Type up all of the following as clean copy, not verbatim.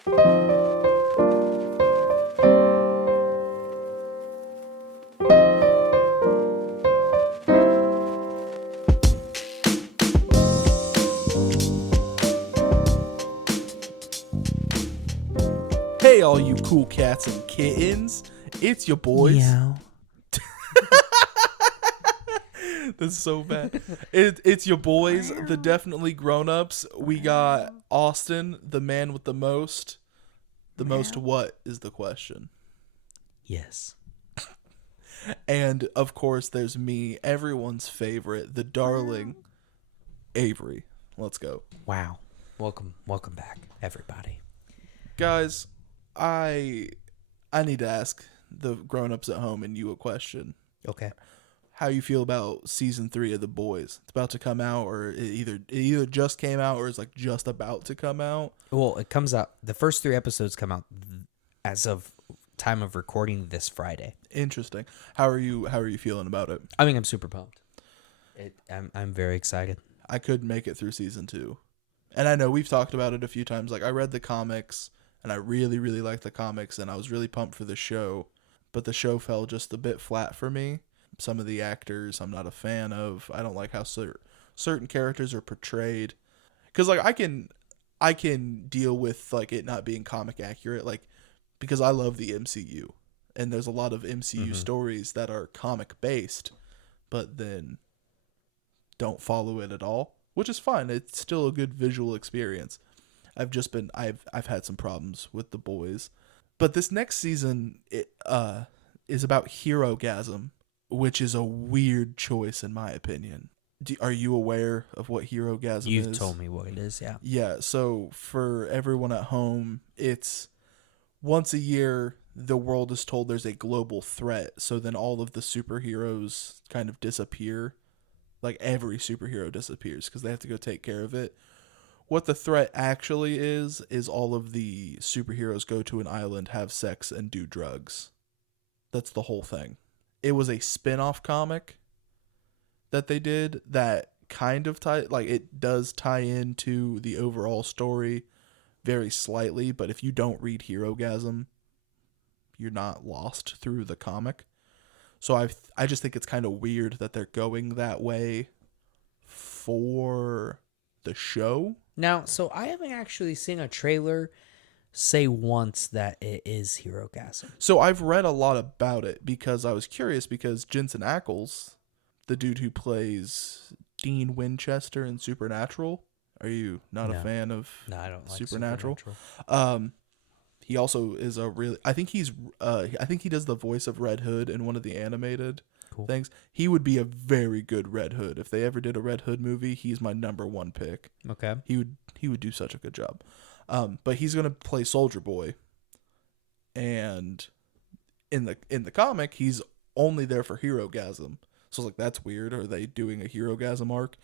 Hey, all you cool cats and kittens. It's your boys. Meow. This is so bad. It's your boys, the definitely grown-ups. We got Austin, the man with the most. The most what is the question? Yes. And, of course, there's me, everyone's favorite, the darling, Avery. Let's go. Wow. Welcome back, everybody. Guys, I need to ask the grown-ups at home and you a question. Okay. How you feel about season 3 of The Boys? It's about to come out, or it either just came out or is like just about to come out. Well, it comes out. The first 3 episodes come out as of time of recording this Friday. Interesting. How are you feeling about it? I mean, I'm super pumped. I'm very excited. I couldn't make it through season 2, and I know we've talked about it a few times. Like, I read the comics, and I really, really liked the comics, and I was really pumped for the show, but the show fell just a bit flat for me. Some of the actors I'm not a fan of. I don't like how certain characters are portrayed. Because, like, I can deal with, like, it not being comic accurate, like, because I love the MCU. And there's a lot of MCU stories that are comic based, but then don't follow it at all, which is fine. It's still a good visual experience. I've had some problems with The Boys. But this next season is about Hero-gasm, which is a weird choice in my opinion. Are you aware of what Hero-gasm is? You've told me what it is, yeah. Yeah, so for everyone at home, it's once a year the world is told there's a global threat, so then all of the superheroes kind of disappear. Like, every superhero disappears because they have to go take care of it. What the threat actually is all of the superheroes go to an island, have sex, and do drugs. That's the whole thing. It was a spin-off comic that they did that kind of it does tie into the overall story very slightly, but if you don't read Hero-gasm, you're not lost through the comic. So I just think it's kind of weird that they're going that way for the show. Now, so I haven't actually seen a trailer say once that it is Hero-gasm. So I've read a lot about it because I was curious, because Jensen Ackles, the dude who plays Dean Winchester in Supernatural, are you not a fan of I don't like Supernatural? Supernatural. He also is I think he does the voice of Red Hood in one of the animated things. He would be a very good Red Hood. If they ever did a Red Hood movie, he's my number one pick. Okay. He would do such a good job. But he's gonna play Soldier Boy, and in the comic, he's only there for Hero-gasm. So I was like, that's weird. Are they doing a Hero-gasm arc?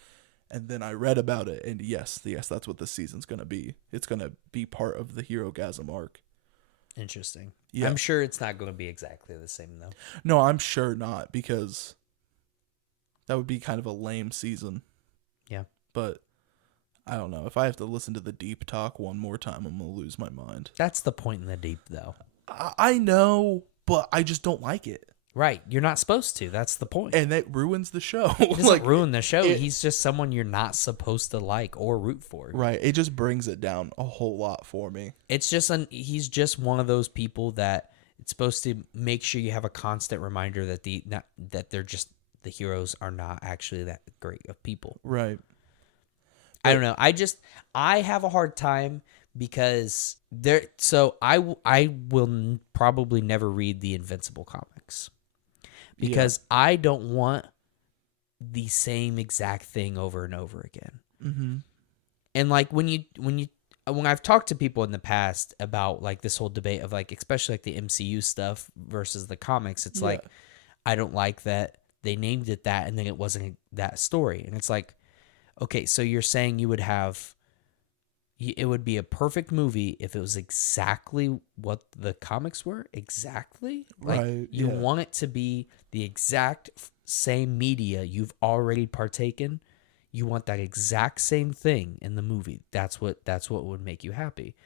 And then I read about it, and yes, that's what this season's gonna be. It's gonna be part of the Hero-gasm arc. Interesting. Yeah. I'm sure it's not going to be exactly the same, though. No, I'm sure not, because that would be kind of a lame season. Yeah. But I don't know. If I have to listen to the deep talk one more time, I'm going to lose my mind. That's the point in the deep, though. I know, but I just don't like it. Right. You're not supposed to. That's the point. And that ruins the show. It doesn't ruin the show. He's just someone you're not supposed to like or root for. Right. It just brings it down a whole lot for me. It's just he's just one of those people that it's supposed to make sure you have a constant reminder that that they're just, the heroes are not actually that great of people. Right. I don't know. I have a hard time because I will probably never read the Invincible comics. Because I don't want the same exact thing over and over again. Mm-hmm. And like when I've talked to people in the past about like this whole debate of like, especially like the MCU stuff versus the comics, it's like, I don't like that they named it that and then it wasn't that story. And it's like, okay, so you're saying it would be a perfect movie if it was exactly what the comics were? Exactly? Like, right. You want it to be the exact same media you've already partaken. You want that exact same thing in the movie. That's what would make you happy.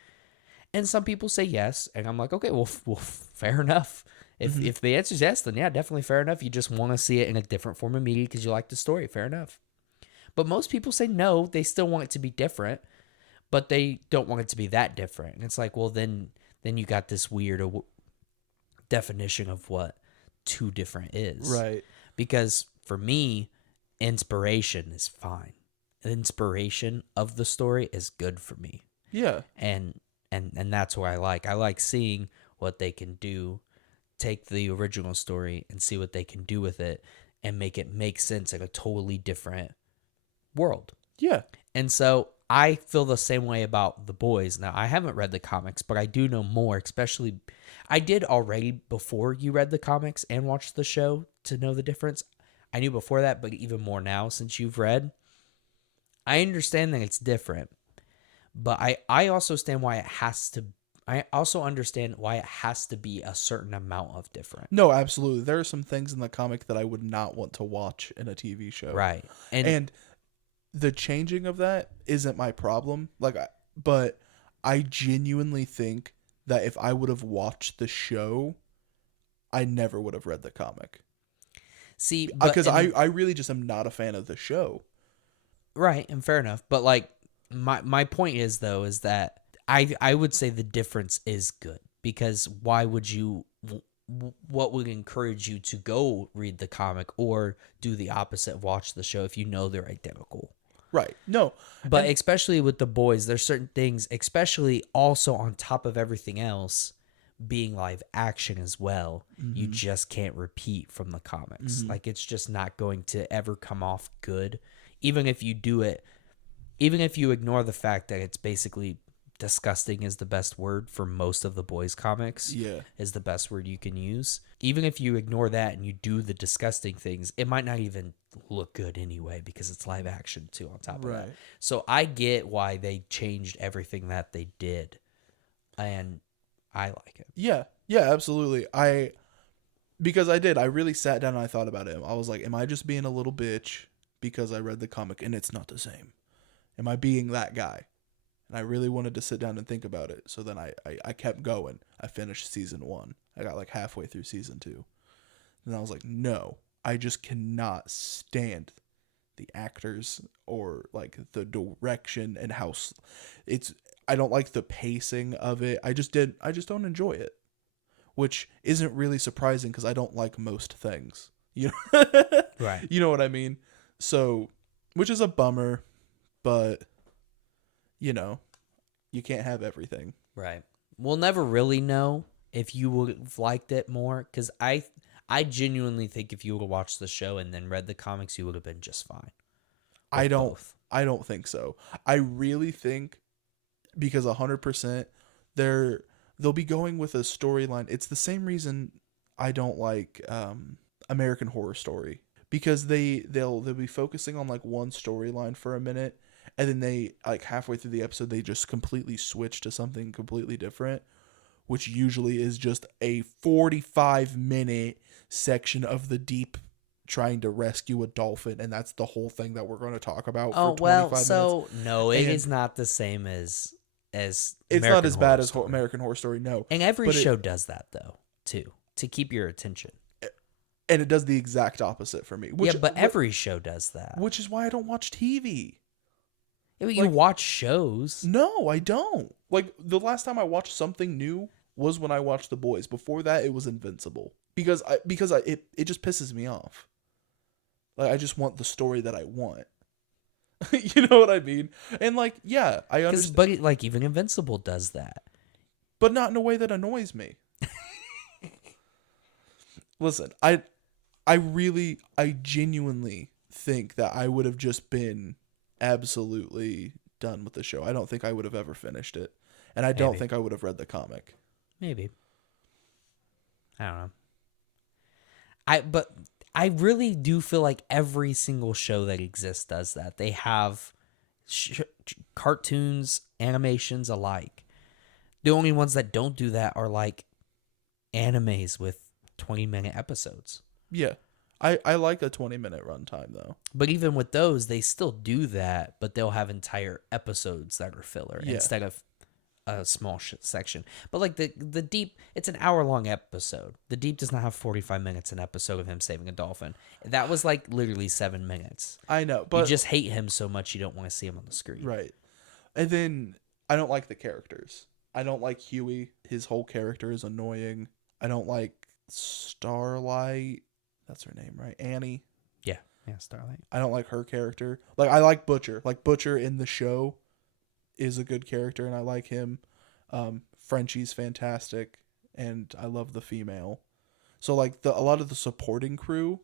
And some people say yes, and I'm like, okay, well, fair enough. If the answer is yes, then yeah, definitely fair enough. You just want to see it in a different form of media because you like the story. Fair enough. But most people say no, they still want it to be different, but they don't want it to be that different. And it's like, well, then you got this weird definition of what too different is. Right. Because for me, inspiration is fine. Inspiration of the story is good for me. Yeah. And that's what I like. I like seeing what they can do, take the original story and see what they can do with it and make it make sense in a totally different world. Yeah. And so I feel the same way about The Boys. Now, I haven't read the comics, but I do know more, especially I did already before you read the comics and watched the show to know the difference. I knew before that, but even more now since you've read. I understand that it's different, but I also understand why it has to. I also understand why it has to be a certain amount of different. No, absolutely. There are some things in the comic that I would not want to watch in a TV show. Right. And the changing of that isn't my problem. But I genuinely think that if I would have watched the show, I never would have read the comic. See, because I really just am not a fan of the show. Right, and fair enough. But like my point is though is that I would say the difference is good, because why would you? What would encourage you to go read the comic or do the opposite, watch the show, if you know they're identical? Right. No. But especially with The Boys, there's certain things, especially also on top of everything else, being live action as well, you just can't repeat from the comics. Like, it's just not going to ever come off good. Even if you do it, even if you ignore the fact that it's basically disgusting is the best word for most of the Boys comics. Yeah. Is the best word you can use. Even if you ignore that and you do the disgusting things, it might not even look good anyway because it's live action too on top of that. So I get why they changed everything that they did, and I like it. Yeah. Yeah, absolutely. Because I really sat down and I thought about it. I was like, am I just being a little bitch because I read the comic and it's not the same? Am I being that guy? And I really wanted to sit down and think about it. So then I kept going. I finished season 1. I got like halfway through season 2. And I was like, no, I just cannot stand the actors or like the direction and how I don't like the pacing of it. I just don't enjoy it, which isn't really surprising because I don't like most things, you know? Right. You know what I mean? So, which is a bummer, but you know, you can't have everything. Right. We'll never really know if you would have liked it more, because I genuinely think if you would have watched the show and then read the comics, you would have been just fine. I don't think so. I really think, because 100% they'll be going with a storyline. It's the same reason I don't like American Horror Story, because they'll be focusing on like one storyline for a minute, and then they, like, halfway through the episode, they just completely switch to something completely different, which usually is just a 45-minute section of the deep trying to rescue a dolphin, and that's the whole thing that we're going to talk about for 25 minutes. No, it is not the same as it's American not as bad Horror as Story. American Horror Story, no. And every show does that, though, too, to keep your attention. And it does the exact opposite for me. But every show does that. Which is why I don't watch TV. Yeah, but you watch shows. No, I don't. Like, the last time I watched something new was when I watched The Boys. Before that, it was Invincible. Because it just pisses me off. Like, I just want the story that I want. You know what I mean? And like, yeah, I understand. But like, even Invincible does that. But not in a way that annoys me. Listen, I genuinely think that I would have just been absolutely done with the show. I don't think I would have ever finished it. And I don't think I would have read the comic. Maybe. I don't know. But I really do feel like every single show that exists does that. They have cartoons, animations alike. The only ones that don't do that are like animes with 20-minute episodes. Yeah. I like a 20-minute runtime, though. But even with those, they still do that, but they'll have entire episodes that are filler instead of a small section. But like the Deep, it's an hour-long episode. The Deep does not have 45 minutes an episode of him saving a dolphin. That was like literally 7 minutes. I know, but you just hate him so much you don't want to see him on the screen. right. And then I don't like the characters. I don't like Huey. His whole character is annoying. I don't like Starlight. That's her name, right? Annie. Yeah, Starlight. I don't like her character. Like, I like Butcher. Like, Butcher in the show is a good character, and I like him. Frenchie's fantastic, and I love the female. So, like, a lot of the supporting crew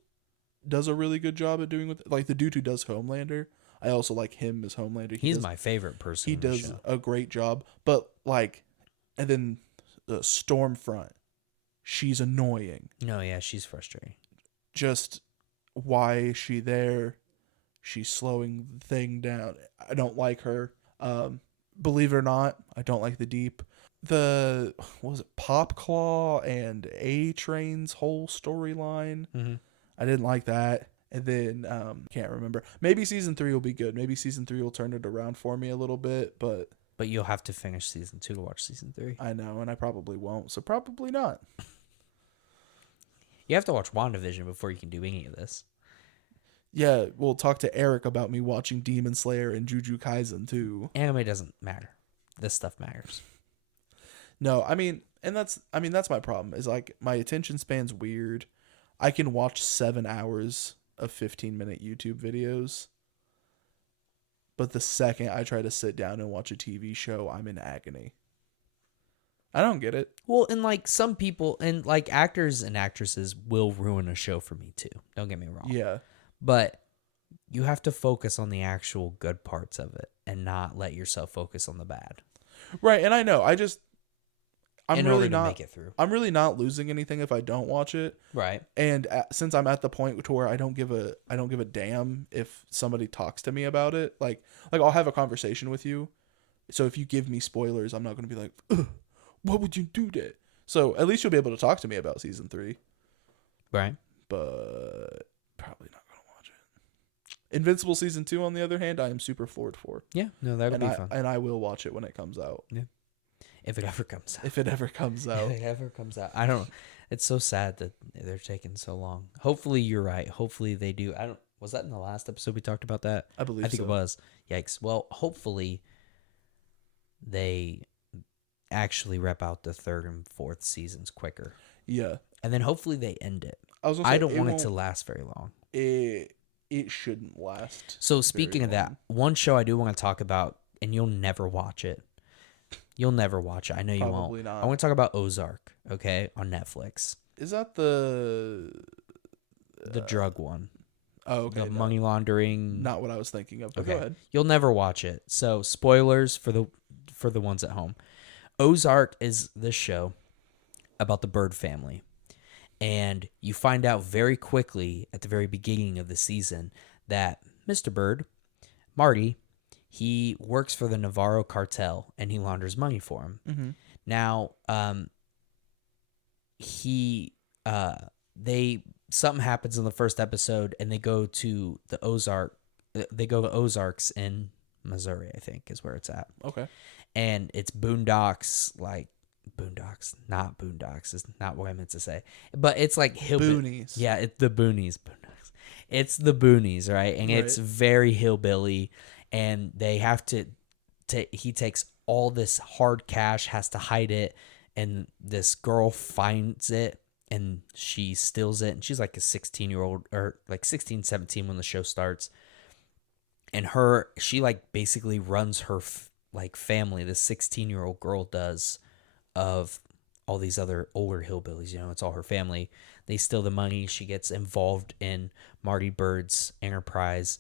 does a really good job at doing with, like, the dude who does Homelander. I also like him as Homelander. He's my favorite person. He does a great job. But, like, and then the Stormfront, she's annoying. No, yeah, she's frustrating. Just, why is she there? She's slowing the thing down. I don't like her. Believe it or not, I don't like the Deep. What was it, Popclaw and A-Train's whole storyline. Mm-hmm. I didn't like that. And then, can't remember. Maybe season 3 will be good. Maybe season 3 will turn it around for me a little bit, but you'll have to finish season 2 to watch season 3. I know, and I probably won't, so probably not. You have to watch WandaVision before you can do any of this. Yeah, we'll talk to Eric about me watching Demon Slayer and Jujutsu Kaisen too. Anime doesn't matter. This stuff matters. No, I mean that's my problem. Is like my attention span's weird. I can watch 7 hours of 15-minute YouTube videos, but the second I try to sit down and watch a TV show, I'm in agony. I don't get it. Well, and like some people, and like actors and actresses will ruin a show for me too. Don't get me wrong. Yeah. But you have to focus on the actual good parts of it and not let yourself focus on the bad. Right, and I know. I'm in really order to not make it through. I'm really not losing anything if I don't watch it. Right. And since I'm at the point to where I don't give a damn if somebody talks to me about it, like I'll have a conversation with you. So if you give me spoilers, I'm not going to be like, ugh, what would you do to it? So at least you'll be able to talk to me about season 3. Right. But probably not going to watch it. Invincible season 2, on the other hand, I am super floored for. Yeah. No, that'll be fun. And I will watch it when it comes out. Yeah. If it ever comes out. If it ever comes out. If it ever comes out. I don't. It's so sad that they're taking so long. Hopefully you're right. Hopefully they do. Was that in the last episode we talked about that? I believe so. I think it was. Yikes. Well, hopefully they actually rep out the 3rd and 4th seasons quicker. Yeah. And then hopefully they end it. I don't want it to last very long. It shouldn't last. So speaking of that, one show I do want to talk about, and you'll never watch it. You'll never watch it. I know you Probably won't. not. I want to talk about Ozark, okay, on Netflix. Is that the drug one? Oh, okay. The money laundering. Not what I was thinking of. But okay. Go ahead. You'll never watch it. So spoilers for the ones at home. Ozark is this show about the Bird family. And you find out very quickly at the very beginning of the season that Mr. Bird, Marty, he works for the Navarro cartel and he launders money for him. Mm-hmm. Now, something happens in the first episode and they go to the Ozarks in Missouri, I think is where it's at. Okay. And it's boondocks, like boondocks, not boondocks is not what I meant to say, but it's like boonies. Yeah, it's the boonies. Boondocks. It's the boonies, right? And it's very hillbilly, and they have to. He takes all this hard cash, has to hide it, and this girl finds it, and she steals it, and she's like a 16-year-old or like 16, 17 when the show starts, and she like basically runs her family. This 16-year-old girl does. Of all these other older hillbillies, it's all her family. They steal the money. She gets involved in Marty Bird's enterprise,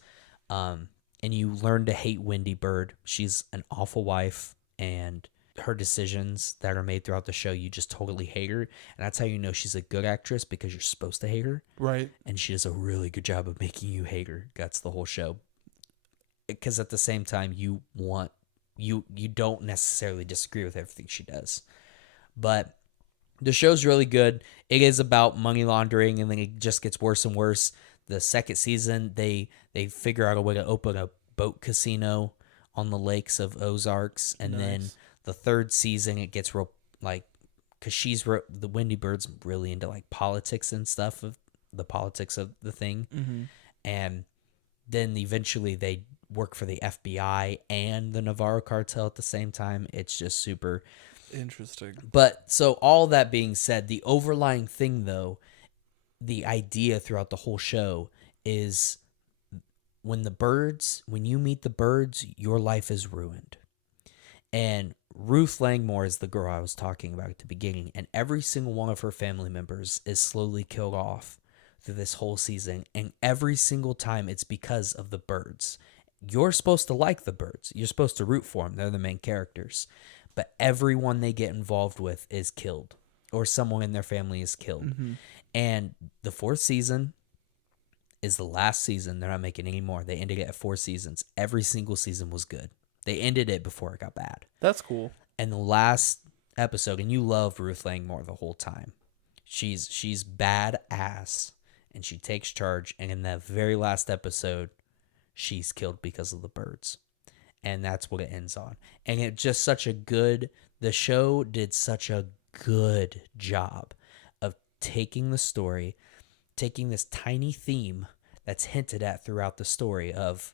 and you learn to hate Wendy Bird. She's an awful wife, and her decisions that are made throughout the show, you just totally hate her. And that's how you know she's a good actress, because you're supposed to hate her, right? And she does a really good job of making you hate her. That's the whole show. Because at the same time, you don't necessarily disagree with everything she does. But the show's really good. It is about money laundering, and then it just gets worse and worse. The second season, they figure out a way to open a boat casino on the lakes of Ozarks, and then The third season, it gets real, like, because the Wendy Bird's really into, like, politics and stuff, of the politics of the thing. Mm-hmm. And then eventually they work for the FBI and the Navarro cartel at the same time. It's just super Interesting. But so all that being said, the overlying thing, though, the idea throughout the whole show is when you meet the birds, your life is ruined. And Ruth Langmore is the girl I was talking about at the beginning, and every single one of her family members is slowly killed off through this whole season, and every single time it's because of the birds. You're supposed to like the birds. You're supposed to root for them. They're the main characters. But everyone they get involved with is killed, or someone in their family is killed. Mm-hmm. And the fourth season is the last season. They're not making any more. They ended it at 4 seasons. Every single season was good. They ended it before it got bad. That's cool. And the last episode, and you love Ruth Langmore the whole time. She's badass, and she takes charge. And in that very last episode, she's killed because of the birds. And that's what it ends on. And it just the show did such a good job of taking the story, taking this tiny theme that's hinted at throughout the story of,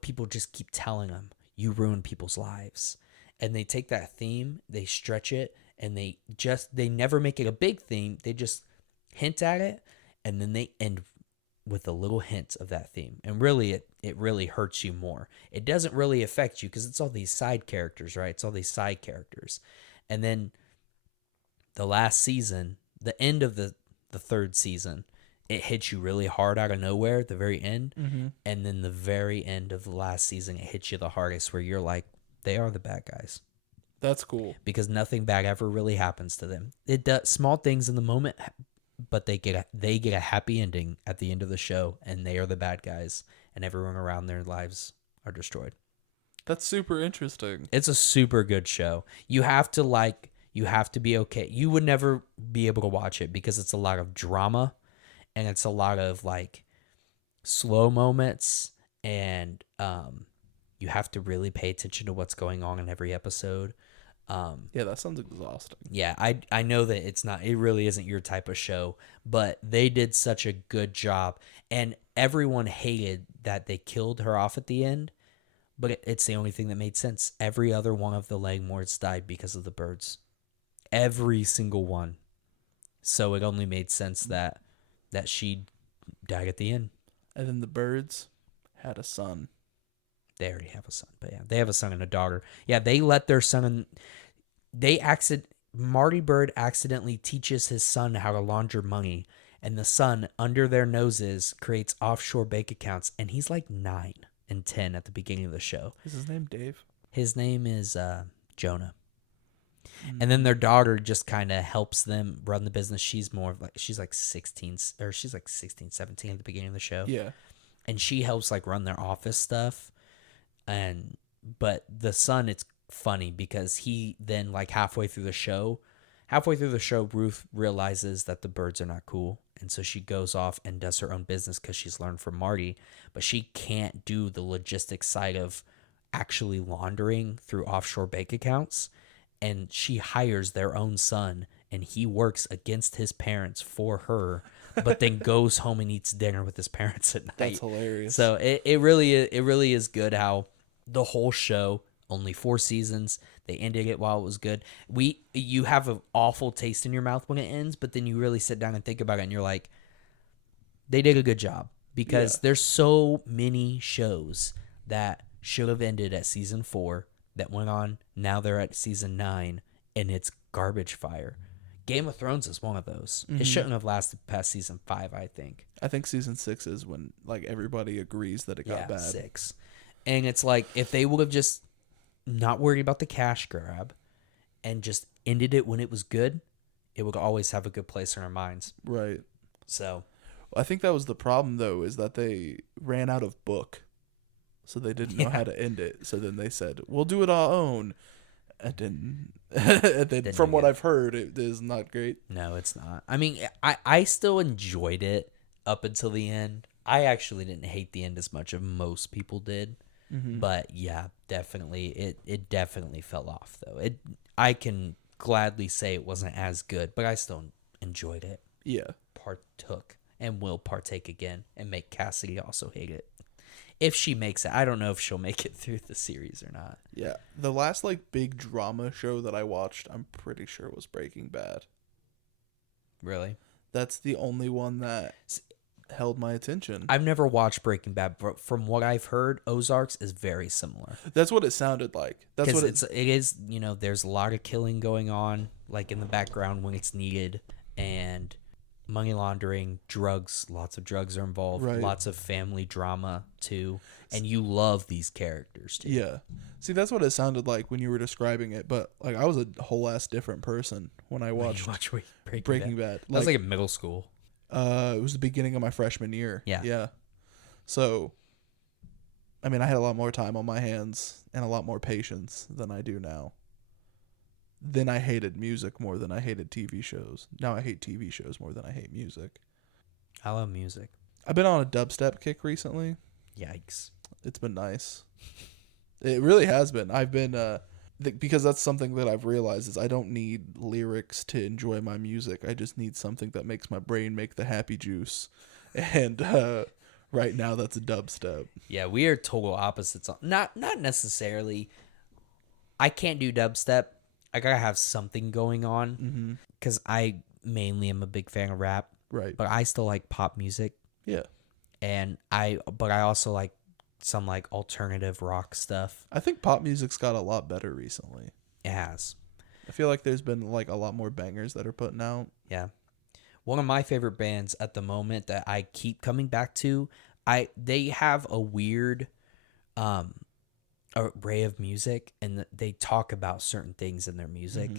people just keep telling them, you ruin people's lives. And they take that theme, they stretch it, and they never make it a big theme. They just hint at it, and then they end with a little hint of that theme. And really, it really hurts you more. It doesn't really affect you because it's all these side characters, right? It's all these side characters. And then the last season, the end of the third season, it hits you really hard out of nowhere at the very end. Mm-hmm. And then the very end of the last season, it hits you the hardest, where you're like, they are the bad guys. That's cool. Because nothing bad ever really happens to them. It does small things in the moment, but they get a happy ending at the end of the show, and they are the bad guys, and everyone around their lives are destroyed. That's super interesting. It's a super good show. You have to be okay. You would never be able to watch it because it's a lot of drama, and it's a lot of like slow moments, and you have to really pay attention to what's going on in every episode. Yeah, that sounds exhausting. Yeah, I know that it really isn't your type of show, but they did such a good job, and everyone hated that they killed her off at the end, but it's the only thing that made sense. Every other one of the Langmores died because of the birds. Every single one. So it only made sense that she died at the end. And then the birds had a son. They already have a son, but yeah, they have a son and a daughter. Yeah, they let their son, Marty Bird accidentally teaches his son how to launder money, and the son, under their noses, creates offshore bank accounts, and he's like 9 and 10 at the beginning of the show. Is his name Dave? His name is Jonah. And then their daughter just kind of helps them run the business. She's like 16, 17 at the beginning of the show. Yeah. And she helps like run their office stuff. But the son, it's funny because he then like halfway through the show, Ruth realizes that the birds are not cool. And so she goes off and does her own business because she's learned from Marty, but she can't do the logistics side of actually laundering through offshore bank accounts. And she hires their own son, and he works against his parents for her, but then goes home and eats dinner with his parents at night. That's hilarious. So it really is good how the whole show, only 4 seasons, they ended it while it was good. You have an awful taste in your mouth when it ends, but then you really sit down and think about it, and you're like, they did a good job. Because there's so many shows that should have ended at season 4 that went on. Now they're at season 9, and it's garbage fire. Game of Thrones is one of those. Mm-hmm. It shouldn't have lasted past season 5, I think. I think season 6 is when like everybody agrees that it got bad. 6. And it's like, if they would have just not worried about the cash grab and just ended it when it was good, it would always have a good place in our minds. Right. So I think that was the problem, though, is that they ran out of book. So they didn't know how to end it. So then they said, we'll do it our own. And then from what I've heard, it is not great. No, it's not. I mean, I still enjoyed it up until the end. I actually didn't hate the end as much as most people did. But yeah, definitely it definitely fell off though. I can gladly say it wasn't as good, but I still enjoyed it. Yeah. Partook and will partake again and make Cassidy also hate it. If she makes it. I don't know if she'll make it through the series or not. Yeah. The last like big drama show that I watched, I'm pretty sure was Breaking Bad. Really? That's the only one that held my attention. I've never watched Breaking Bad, but from what I've heard, Ozarks is very similar. That's what it sounded like. That's what it is. You know, there's a lot of killing going on, like in the background when it's needed, and money laundering, drugs. Lots of drugs are involved. Right. Lots of family drama too, and you love these characters too. Yeah. See, that's what it sounded like when you were describing it, but like I was a whole ass different person when I watched Breaking Bad. That was like in middle school. It was the beginning of my freshman year. Yeah. Yeah. So, I mean, I had a lot more time on my hands and a lot more patience than I do now. Then I hated music more than I hated TV shows. Now I hate TV shows more than I hate music. I love music. I've been on a dubstep kick recently. Yikes. It's been nice. It really has been. I've been because that's something that I've realized is I don't need lyrics to enjoy my music. I just need something that makes my brain make the happy juice. And right now that's a dubstep. Yeah, we are total opposites. Not necessarily. I can't do dubstep. I gotta have something going on because I mainly am a big fan of rap. Right. But I still like pop music. Yeah. But I also like some like alternative rock stuff. I think pop music's got a lot better recently. It has. I feel like there's been like a lot more bangers that are putting out. Yeah. One of my favorite bands at the moment that I keep coming back to, they have a weird array of music, and they talk about certain things in their music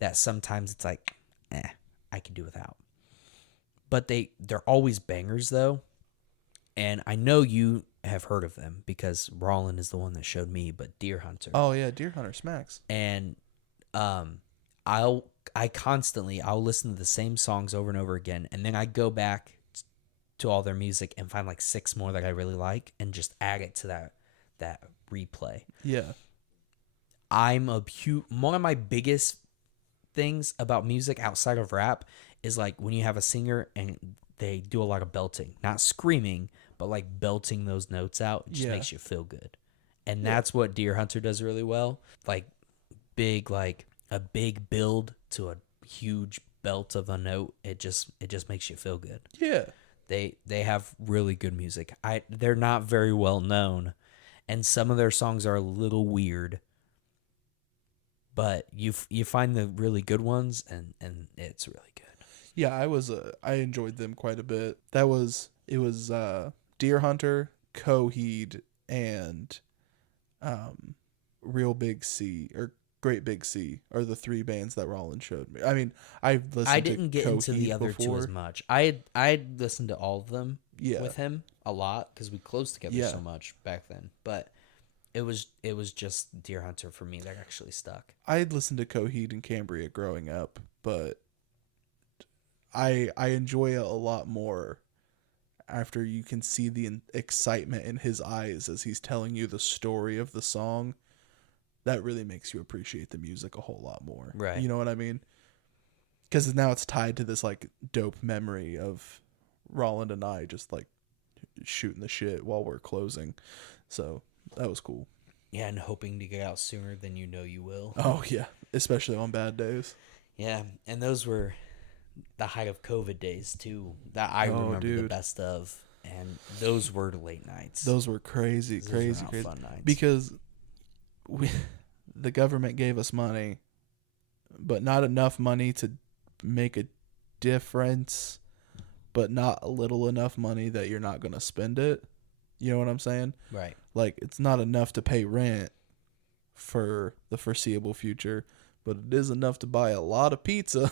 that sometimes it's like, I can do without. But they're always bangers though. And I know you have heard of them because Rollin is the one that showed me, but Deer Hunter. Oh yeah, Deer Hunter smacks. And I'll listen to the same songs over and over again, and then I go back to all their music and find like 6 more that I really like and just add it to that replay. Yeah. One of my biggest things about music outside of rap is like when you have a singer and they do a lot of belting, not screaming, but like belting those notes out. It just makes you feel good. And that's what Deer Hunter does really well. Like a big build to a huge belt of a note. It just makes you feel good. Yeah. They have really good music. They're not very well known, and some of their songs are a little weird. But you find the really good ones, and it's really good. Yeah, I enjoyed them quite a bit. It was Deer Hunter, Coheed, and Real Big C or Great Big C are the 3 bands that Rollin showed me. I mean, I didn't get into the other 2 as much. I'd listened to all of them with him a lot because we closed together so much back then. But it was just Deer Hunter for me that actually stuck. I had listened to Coheed and Cambria growing up, but I enjoy it a lot more after you can see the excitement in his eyes as he's telling you the story of the song. That really makes you appreciate the music a whole lot more. Right. You know what I mean? Because now it's tied to this like dope memory of Rollin and I just like shooting the shit while we're closing. So that was cool. Yeah, and hoping to get out sooner than you know you will. Oh yeah, especially on bad days. Yeah, and those were the height of COVID days too that I remember the best of, and those were the late nights. Those were crazy. Fun nights. Because the government gave us money, but not enough money to make a difference, but not a little enough money that you're not going to spend it. You know what I'm saying? Right. Like, it's not enough to pay rent for the foreseeable future, but it is enough to buy a lot of pizza.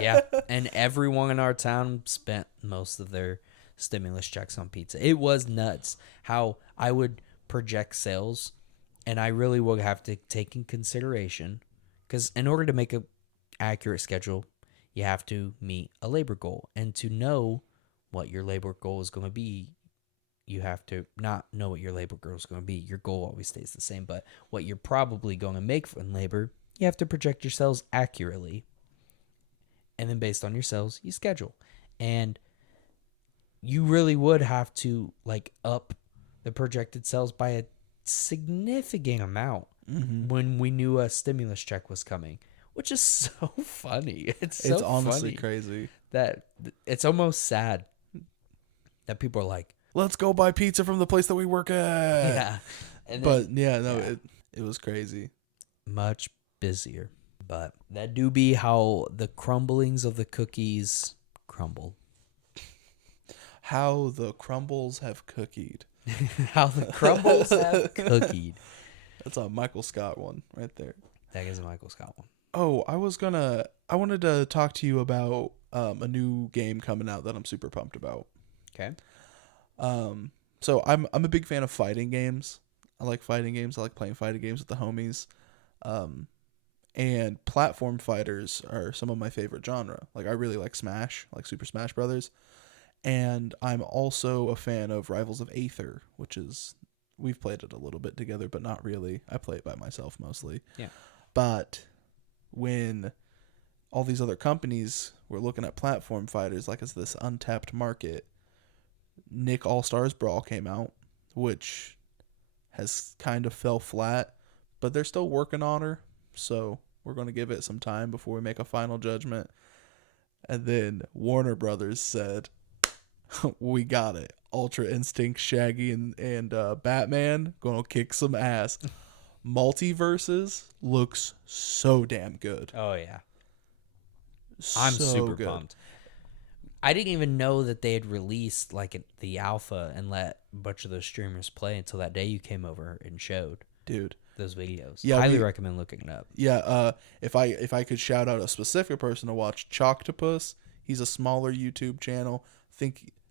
Yeah, and everyone in our town spent most of their stimulus checks on pizza. It was nuts how I would project sales, and I really would have to take in consideration, because in order to make an accurate schedule, you have to meet a labor goal, and to know what your labor goal is going to be, you have to not know what your labor goal is going to be. Your goal always stays the same, but what you're probably going to make in labor, you have to project your cells accurately. And then based on your cells, you schedule. And you really would have to like up the projected cells by a significant amount when we knew a stimulus check was coming, which is so funny. It's honestly funny crazy that it's almost sad that people are like, let's go buy pizza from the place that we work at. yeah. And but it was crazy. Much busier. But that do be how the crumblings of the cookies crumble. How the crumbles have cookied. How the crumbles have cookied. That's a Michael Scott one right there. That is a Michael Scott one. Oh, I wanted to talk to you about a new game coming out that I'm super pumped about. Okay. So I'm a big fan of fighting games. I like fighting games. I like playing fighting games with the homies. And platform fighters are some of my favorite genre. Like I really like Smash, like Super Smash Brothers. And I'm also a fan of Rivals of Aether, which is, we've played it a little bit together, but not really. I play it by myself mostly. Yeah. But when all these other companies were looking at platform fighters like it's this untapped market, Nick All-Stars Brawl came out, which has kind of fell flat, but they're still working on her. So we're going to give it some time before we make a final judgment. And then Warner Brothers said, we got it. Ultra Instinct, Shaggy, and Batman gonna kick some ass. Multiverses looks so damn good. Oh, yeah. I'm super pumped. I didn't even know that they had released like the alpha and let a bunch of those streamers play until that day you came over and showed. Dude. Those videos. Yeah, highly recommend looking it up. Yeah, if I could shout out a specific person to watch, Choctopus. He's a smaller YouTube channel.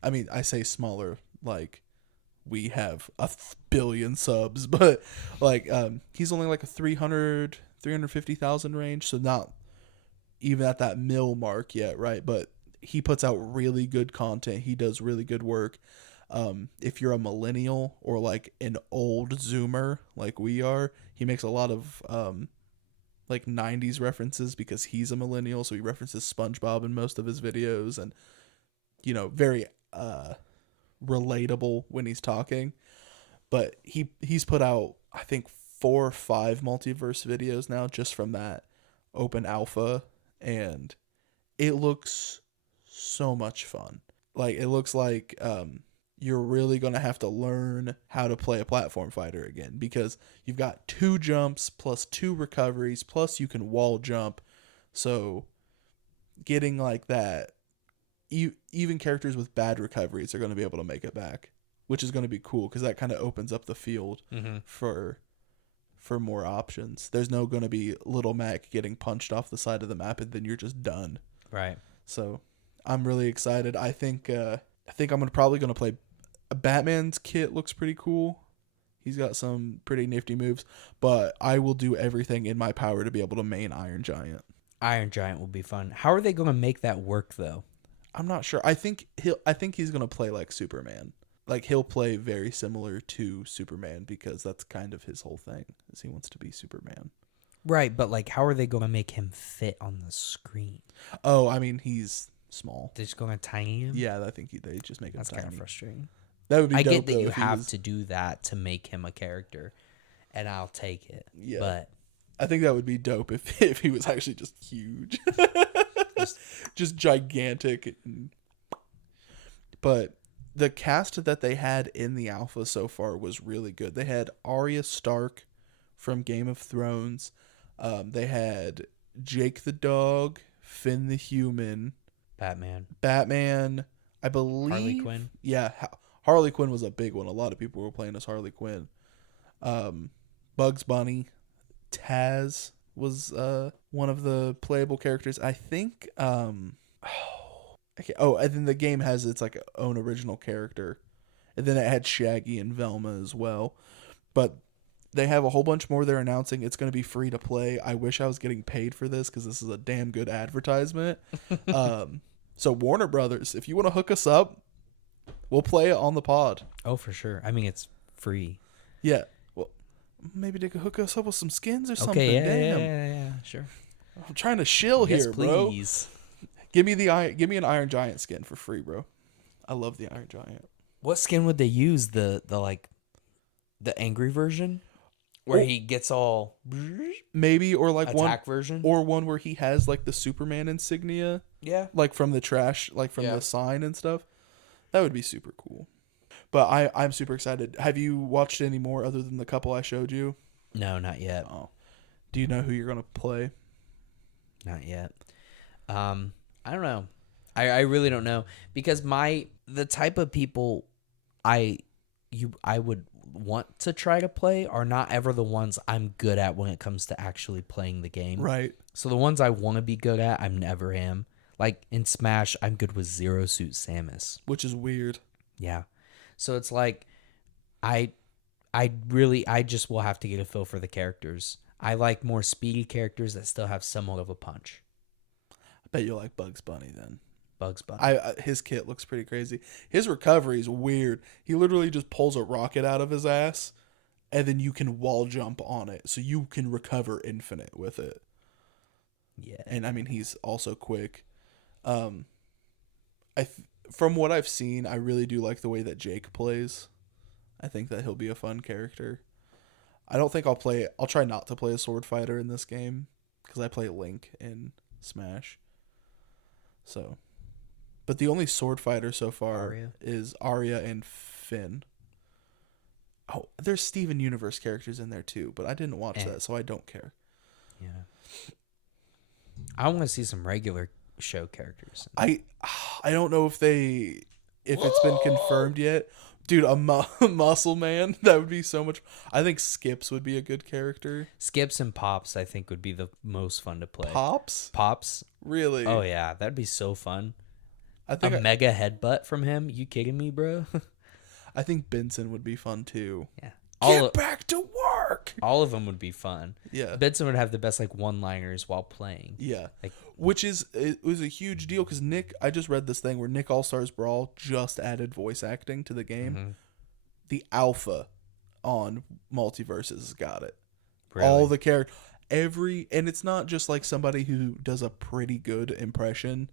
I say smaller, like we have 1 billion subs, but like he's only like a 350,000 range, so not even at that mil mark yet, right? But he puts out really good content. He does really good work. If you're a millennial or like an old Zoomer like we are, he makes a lot of like 90s references because he's a millennial, so he references SpongeBob in most of his videos, and very relatable when he's talking. But he's put out I think 4 or 5 multiverse videos now just from that open alpha, and it looks so much fun. Like it looks like you're really going to have to learn how to play a platform fighter again, because you've got 2 jumps plus 2 recoveries, plus you can wall jump. So getting like that, even characters with bad recoveries are going to be able to make it back, which is going to be cool because that kind of opens up the field for more options. There's no going to be Little Mac getting punched off the side of the map and then you're just done. Right. So I'm really excited. I think I'm probably going to play Batman's kit. Looks pretty cool. He's got some pretty nifty moves, but I will do everything in my power to be able to main Iron Giant. Iron Giant will be fun. How are they going to make that work though? I'm not sure. I think he's going to play like Superman. Like he'll play very similar to Superman because that's kind of his whole thing, is he wants to be Superman. Right, but like how are they going to make him fit on the screen? Oh, I mean, he's small. They're just going to tiny him? Yeah, I think they just make him that's tiny. kind of frustrating. That would be dope, I get that you have to do that to make him a character, and I'll take it. Yeah. But I think that would be dope if he was actually just huge. just gigantic. But the cast that they had in the alpha so far was really good. They had Arya Stark from Game of Thrones. They had Jake the dog, Finn the human, Batman, I believe. Harley Quinn. Yeah, Harley Quinn was a big one. A lot of people were playing as Harley Quinn. Bugs Bunny, Taz was one of the playable characters. I think. And then the game has its like own original character, and then it had Shaggy and Velma as well. But they have a whole bunch more they're announcing. It's going to be free to play. I wish I was getting paid for this because this is a damn good advertisement. So Warner Brothers, if you want to hook us up, We'll play it on the pod. Oh, for sure. I mean, it's free. Yeah. Well, maybe they could hook us up with some skins or something. Okay, Damn. yeah, sure. I'm trying to shill Yes, here, bro. please. Give me an Iron Giant skin for free, bro. I love the Iron Giant. What skin would they use? The angry version, where he gets all maybe, or like attack version, or one where he has like the Superman insignia, like from the trash, like from the sign and stuff. That would be super cool. But I'm super excited. Have you watched any more other than the couple I showed you? No, not yet. Oh, do you know who you're gonna play? Not yet. I don't know. I really don't know, because the type of people I would want to try to play are not ever the ones I'm good at when it comes to actually playing the game. Right. So the ones I want to be good at, I never am. Like in Smash, I'm good with Zero Suit Samus, Which is weird. Yeah. So it's like I just will have to get a feel for the characters. I like more speedy characters that still have somewhat of a punch. I bet you'll like Bugs Bunny then. Bugs Bunny. His kit looks pretty crazy. His recovery is weird. He literally just pulls a rocket out of his ass, and then you can wall jump on it, so you can recover infinite with it. Yeah. And I mean, he's also quick. From what I've seen, I really do like the way that Jake plays. I think that he'll be a fun character. I don't think I'll try not to play a sword fighter in this game, because I play Link in Smash. So, but the only sword fighter so far is Arya and Finn. Oh, there's Steven Universe characters in there too, but I didn't watch that, so I don't care. Yeah. I want to see some regular show characters. I don't know if it's been confirmed yet. Dude, a muscle man, that would be so much. I think Skips would be a good character. Skips and Pops, I think, would be the most fun to play. Pops? Really? Oh yeah, that'd be so fun. I think mega headbutt from him. You kidding me, bro? I think Benson would be fun too. Yeah. Get back to work. All of them would be fun. Yeah. Benson would have the best one-liners while playing. Yeah. Like, it was a huge deal because I just read this thing where Nick All-Stars Brawl just added voice acting to the game. Mm-hmm. The alpha on Multiverses has got it. Really? All the characters, and it's not just like somebody who does a pretty good impression.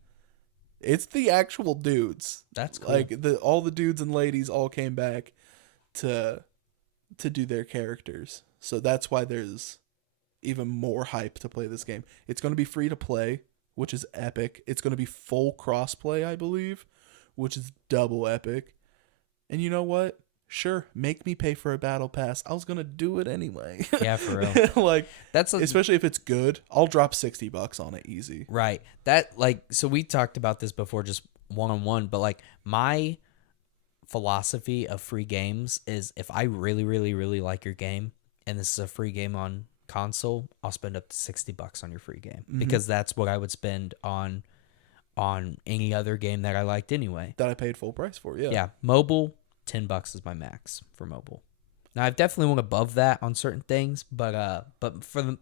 It's the actual dudes. That's cool. Like all the dudes and ladies all came back to do their characters. So that's why there's even more hype to play this game. It's going to be free to play, which is epic. It's going to be full crossplay, I believe, which is double epic. And you know what? Sure, make me pay for a battle pass. I was going to do it anyway. Yeah, for real. Like, especially if it's good, I'll drop $60 on it easy. Right. So we talked about this before, just one-on-one, but like my philosophy of free games is if I really, really, really like your game and this is a free game on console, I'll spend up to $60 on your free game, because that's what I would spend on any other game that I liked anyway. That I paid full price for, yeah. Yeah. Mobile, $10 is my max for mobile. Now I've definitely went above that on certain things, but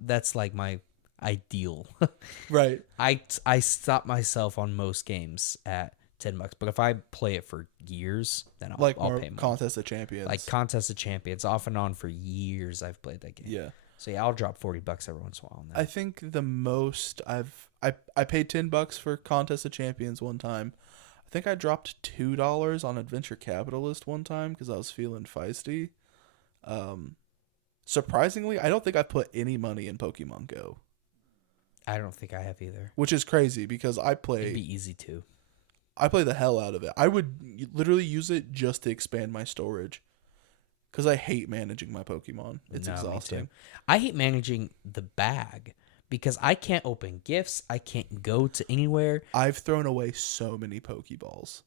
that's like my ideal. Right. I stop myself on most games at $10, but if I play it for years, then I'll pay more. Contest of Champions. Like Contest of Champions, off and on for years I've played that game. Yeah. So yeah, I'll drop $40 every once in a while on that. I think the most I paid $10 for Contest of Champions one time. I think I dropped $2 on Adventure Capitalist one time because I was feeling feisty. Surprisingly, I don't think I put any money in Pokemon Go. I don't think I have either. Which is crazy because It'd be easy too. I play the hell out of it. I would literally use it just to expand my storage. Because I hate managing my Pokemon. It's exhausting. Me too. I hate managing the bag because I can't open gifts. I can't go to anywhere. I've thrown away so many Pokeballs.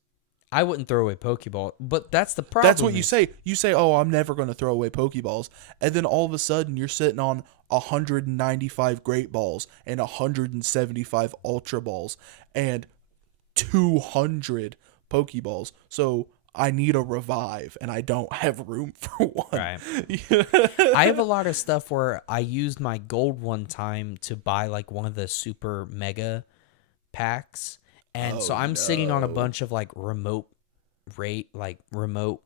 I wouldn't throw away Pokeball, but that's the problem. That's what you say. You say, oh, I'm never going to throw away Pokeballs. And then all of a sudden, you're sitting on 195 Great Balls and 175 Ultra Balls and 200 Pokeballs. So I need a revive, and I don't have room for one. Right. I have a lot of stuff where I used my gold one time to buy like one of the super mega packs. And so I'm sitting on a bunch of like remote remote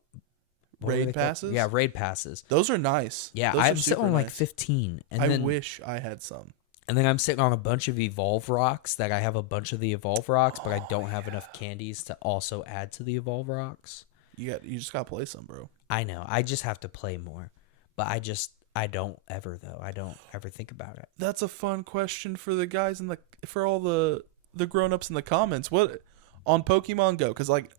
what were they Raid called? passes? Yeah, raid passes. Those are nice. Yeah, Those are I'm sitting super on like nice. 15, and I then wish I had some. and then I'm sitting on a bunch of Evolve rocks. That I have a bunch of the Evolve rocks, but I don't have enough candies to also add to the Evolve rocks. You just gotta play some, bro. I know. I just have to play more, but I don't ever though. I don't ever think about it. That's a fun question for the guys for all the grown-ups in the comments. What on Pokemon Go? Because like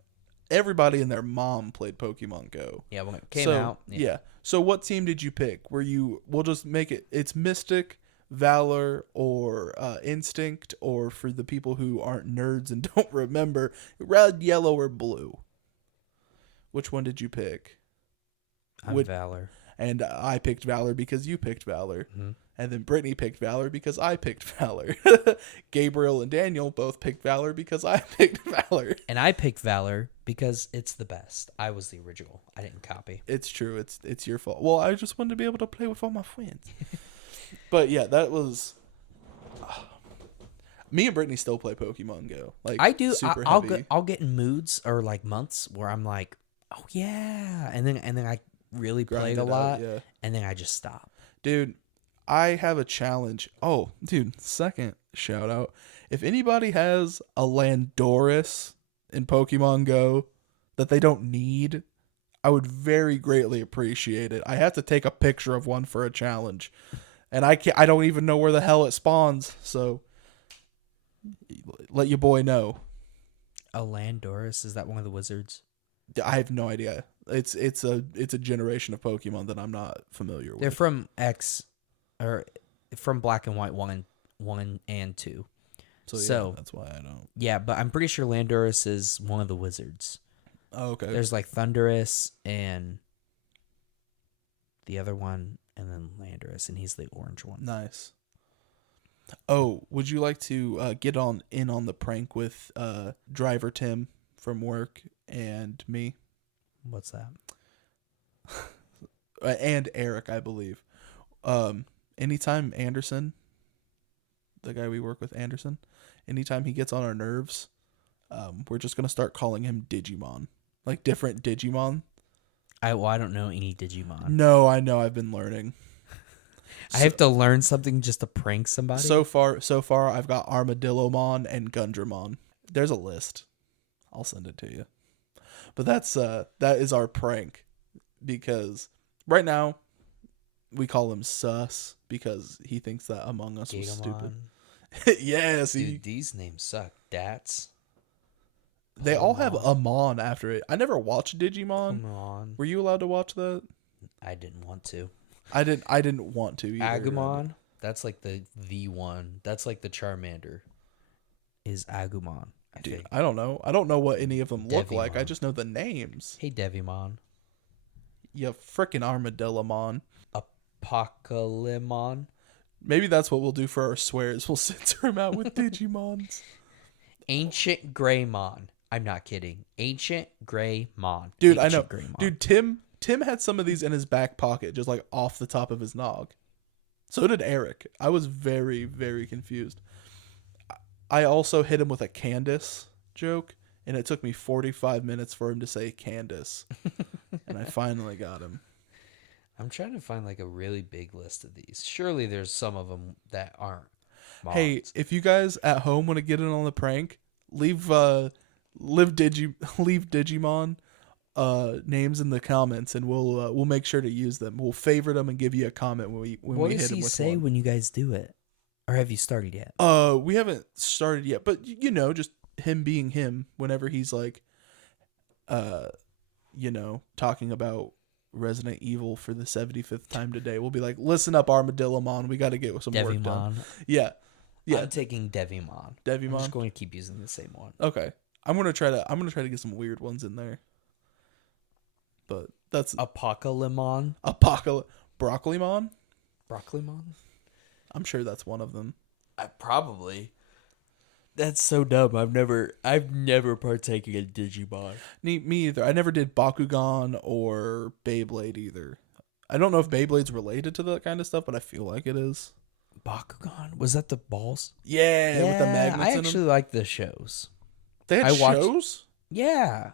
everybody and their mom played Pokemon Go. Yeah, when it came out. Yeah. So what team did you pick? We'll just make it. It's Mystic, Valor, or Instinct, or for the people who aren't nerds and don't remember, red, yellow, or blue. Which one did you pick? I'm Valor. And I picked Valor because you picked Valor. Mm-hmm. And then Brittany picked Valor because I picked Valor. Gabriel and Daniel both picked Valor because I picked Valor. And I picked Valor because it's the best. I was the original. I didn't copy. It's true. It's your fault. Well, I just wanted to be able to play with all my friends. But yeah, that was... me and Brittany still play Pokemon Go. Like I do. Super I'll heavy. I'll get in moods or like months where I'm like, oh yeah, and then I really played a lot, yeah. and then I just stop. Dude, I have a challenge. Oh, dude, second shout out. If anybody has a Landorus in Pokemon Go that they don't need, I would very greatly appreciate it. I have to take a picture of one for a challenge. And I don't even know where the hell it spawns, so let your boy know. A Landorus, is that one of the wizards? I have no idea. It's a generation of Pokemon that I'm not familiar with. They're from from Black and White 1 and 2. So that's why I don't. Yeah, but I'm pretty sure Landorus is one of the wizards. Oh, okay. There's like Thundurus and the other one, and then Landorus, and he's the orange one. Nice. Oh, would you like to get in on the prank with driver Tim from work and me? What's that? And Eric, I believe. Anytime Anderson, the guy we work with, Anderson, anytime he gets on our nerves, we're just gonna start calling him Digimon, like different Digimon. I don't know any Digimon. No, I know. I've been learning. I have to learn something just to prank somebody. So far, I've got Armadillomon and Gundramon. There's a list. I'll send it to you. But that is our prank, because right now we call him Sus because he thinks that Among Us was stupid. Yes, dude, these names suck. Dats. They all have Amon after it. I never watched Digimon. Amon. Were you allowed to watch that? I didn't want to. I didn't want to either. Agumon. That's like the one. That's like the Charmander. Is Agumon. I think. I don't know. I don't know what any of them look like. I Devimon. just know the names. Hey, Devimon. You frickin' Armadillomon. Apocalypmon. Maybe that's what we'll do for our swears. We'll censor them out with Digimons. Ancient Greymon. I'm not kidding. Ancient Greymon. Dude, Ancient I know. Greymon. Dude, Tim had some of these in his back pocket, just like off the top of his nog. So did Eric. I was very, very confused. I also hit him with a Candace joke, and it took me 45 minutes for him to say Candace. And I finally got him. I'm trying to find like a really big list of these. Surely there's some of them that aren't mods. Hey, if you guys at home want to get in on the prank, leave Digimon names in the comments, and we'll make sure to use them. We'll favorite them and give you a comment when we hit them with one. What does he say when you guys do it? Or have you started yet? We haven't started yet, but just him being him. Whenever he's like, talking about Resident Evil for the 75th time today, we'll be like, "Listen up, Armadillomon, we got to get some work done." Yeah. I'm taking Devimon. Devimon. I'm just going to keep using the same one. Okay, I'm gonna try to get some weird ones in there. But that's Apocalypmon. Broccolimon. Broccolimon. I'm sure that's one of them. Probably. That's so dumb. I've never partaken in Digimon. Me either. I never did Bakugan or Beyblade either. I don't know if Beyblade's related to that kind of stuff, but I feel like it is. Bakugan? Was that the balls? Yeah, with the magnets I in actually them. like the shows. They had shows? Yeah.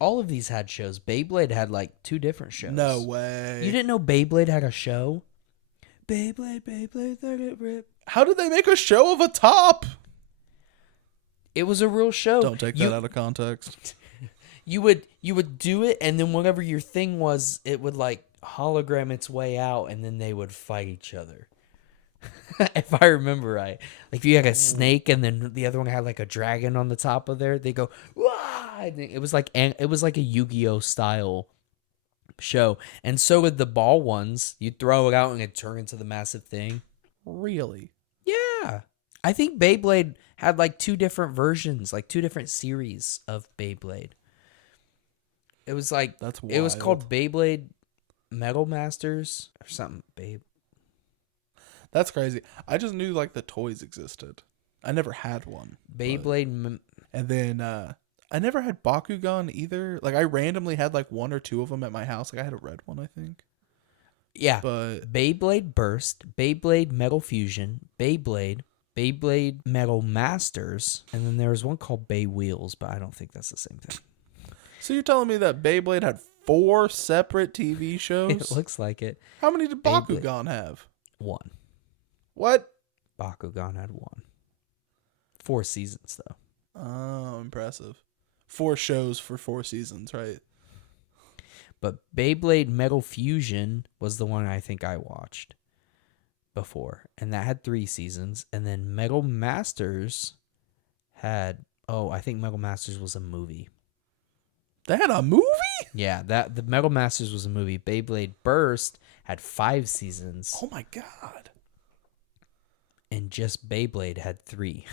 All of these had shows. Beyblade had like 2 different shows. No way. You didn't know Beyblade had a show? Beyblade, let it rip. How did they make a show of a top? It was a real show. Don't take that out of context. You would do it, and then whatever your thing was, it would like hologram its way out, and then they would fight each other. If I remember right, like if you had a snake, and then the other one had like a dragon on the top of there, they go wah! And it was like a Yu-Gi-Oh style show, and so with the ball ones, you'd throw it out and it'd turn into the massive thing. Really? Yeah, I think Beyblade had like 2 different versions, like 2 different series of Beyblade. It was like it was called Beyblade Metal Masters or something. That's crazy. I just knew like the toys existed. I never had one. Beyblade. And then I never had Bakugan either. Like I randomly had like 1 or 2 of them at my house. Like I had a red one, I think. Yeah. But Beyblade Burst, Beyblade Metal Fusion, Beyblade Metal Masters, and then there was one called Bay Wheels, but I don't think that's the same thing. So you're telling me that Beyblade had 4 separate TV shows? It looks like it. How many did Bakugan have? 1. What? Bakugan had 1. 4 seasons though. Oh, impressive. 4 shows for 4 seasons, right? But Beyblade Metal Fusion was the one I think I watched before, and that had 3 seasons. And then Metal Masters had I think Metal Masters was a movie. They had a movie? Yeah, the Metal Masters was a movie. Beyblade Burst had 5 seasons. Oh my god. And just Beyblade had 3.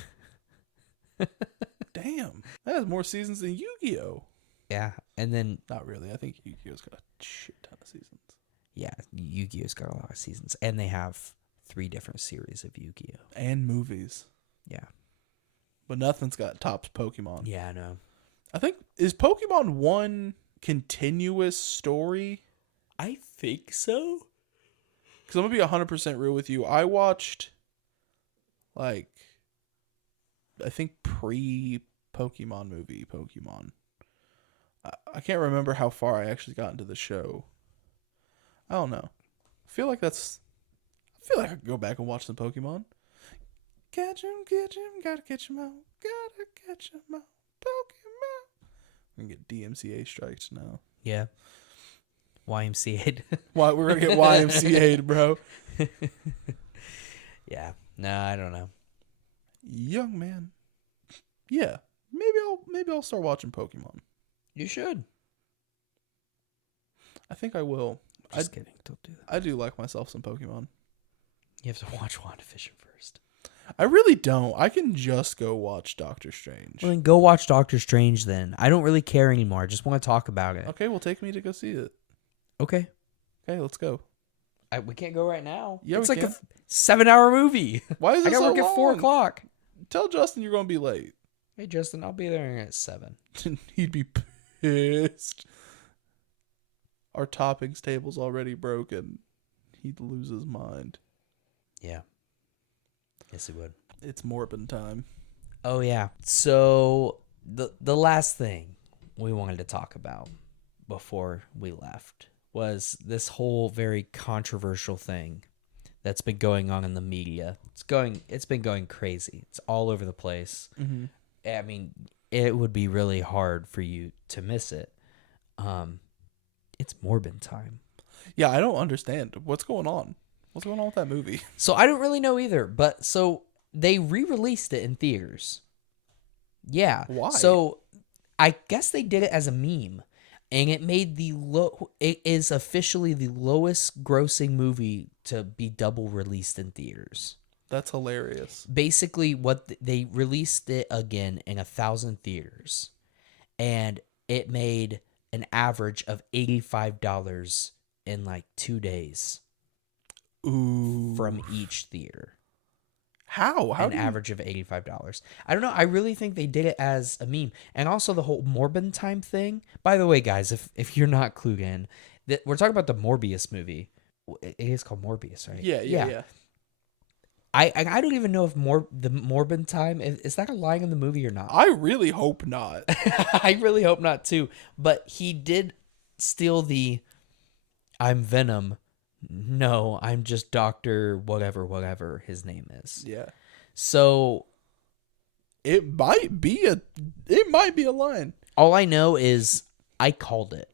Damn. That has more seasons than Yu-Gi-Oh! Yeah, and then Not really. I think Yu-Gi-Oh's got a shit ton of seasons. yeah, Yu-Gi-Oh's got a lot of seasons, and they have 3 different series of Yu-Gi-Oh. And movies. Yeah. But nothing's got tops Pokemon. Yeah, I know. I think, is Pokemon one continuous story? I think so. Because I'm going to be 100% real with you. I watched, like, I think pre-Pokemon movie, Pokemon. I can't remember how far I actually got into the show. I don't know. I feel like I could go back and watch some Pokemon. Catch 'em, gotta catch 'em all, gotta catch 'em all, Pokemon. We're going to get DMCA strikes now. Yeah. YMCA. Why we're going to get YMCA'd, bro. Yeah. No, I don't know. Young man. Yeah. Maybe I'll start watching Pokemon. You should. I think I will. Just kidding. Don't do that. I do like myself some Pokemon. You have to watch WandaVision first. I really don't. I can just go watch Doctor Strange. Well, then go watch Doctor Strange then. I don't really care anymore. I just want to talk about it. Okay, well, take me to go see it. Okay. Okay, let's go. We can't go right now. Yeah, it's we like can. a 7-hour movie. Why is it I gotta so work long? at 4 o'clock. Tell Justin you're going to be late. Hey, Justin, I'll be there at 7. He'd be pissed. Our toppings table's already broken. He'd lose his mind. Yeah. Yes, he would. It's Morbin time. Oh, yeah. So, the last thing we wanted to talk about before we left was this whole very controversial thing that's been going on in the media. It's been going crazy. It's all over the place. Mm-hmm. I mean, it would be really hard for you to miss it. It's Morbin time. Yeah, I don't understand. What's going on? What's going on with that movie? So I don't really know either, but so they re-released it in theaters. Yeah. Why? So I guess they did it as a meme, and it made it is officially the lowest grossing movie to be double released in theaters. That's hilarious. Basically, they released it again in 1,000 theaters, and it made an average of $85 in like 2 days. Ooh. From each theater. How? An average of $85. I don't know. I really think they did it as a meme. And also the whole Morbin time thing. By the way, guys, if you're not clued in, we're talking about the Morbius movie. It is called Morbius, right? Yeah. I don't even know if the Morbin time is that a line in the movie or not. I really hope not. I really hope not too. But he did steal the I'm Venom. No, I'm just Doctor whatever his name is. Yeah. So It might be a line. all I know is I called it